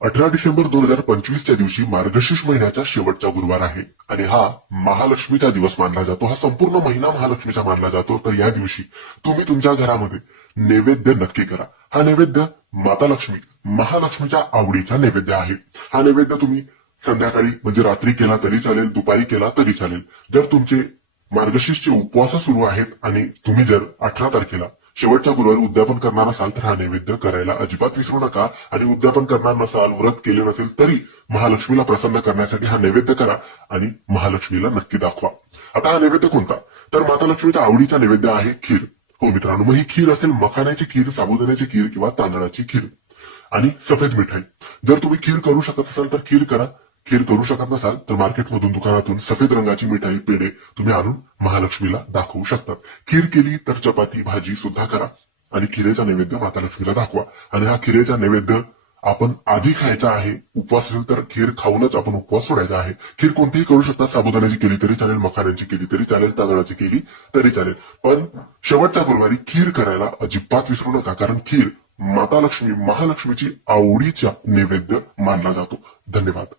18 डिसेंबर 2025च्या दिवशी मार्गशीर्ष महिन्याचा शेवटचा गुरुवार आहे आणि हा महालक्ष्मीचा दिवस मानला जातो। हा संपूर्ण महिना महालक्ष्मीचा मानला जातो। तर या दिवशी तुम्ही तुमच्या घरामध्ये नैवेद्य नक्की करा। हा नैवेद्य माता लक्ष्मी महालक्ष्मीच्या आवडीचा नैवेद्य आहे। हा नैवेद्य तुम्ही संध्याकाळी म्हणजे रात्री केला तरी चालेल, दुपारी केला तरी चालेल। जर तुमचे मार्गशीर्षचे उपवास सुरू आहेत आणि तुम्ही जर 18 तारखेला शेवटच्या गुरुवारी उद्यापन करणार असाल तर हा नैवेद्य करायला अजिबात विसरू नका। आणि उद्यापन करणार नसाल, व्रत केले नसेल तरी महालक्ष्मीला प्रसन्न करण्यासाठी हा नैवेद्य करा आणि महालक्ष्मीला नक्की दाखवा। आता हा नैवेद्य कोणता? तर माता लक्ष्मीच्या आवडीचा नैवेद्य आहे खीर। हो मित्रांनो, मग ही खीर असेल मखाण्याची खीर, साबुदाण्याची खीर किंवा तांदळाची खीर आणि सफेद मिठाई। जर तुम्ही खीर करू शकत असाल तर खीर करा, खीर करू शकत नसाल तर मार्केटमधून दुकानातून सफेद रंगाची मिठाई पेढे तुम्ही आणून महालक्ष्मीला दाखवू शकतात। खीर केली तर चपाती भाजी सुद्धा करा आणि खिरेचा नैवेद्य माता लक्ष्मीला दाखवा। आणि हा खिरेचा नैवेद्य आपण आधी खायचा आहे। उपवास असेल तर खीर खाऊनच आपण उपवास सोडायचा आहे। खीर कोणतीही करू शकता, साबुदाण्याची केली तरी चालेल, मखाण्यांची केली तरी चालेल, तांदळाची केली तरी चालेल, पण शेवटच्या गुरुवारी खीर करायला अजिबात विसरू नका, कारण खीर माता लक्ष्मी महालक्ष्मीची आवडीचा नैवेद्य मानला जातो। धन्यवाद।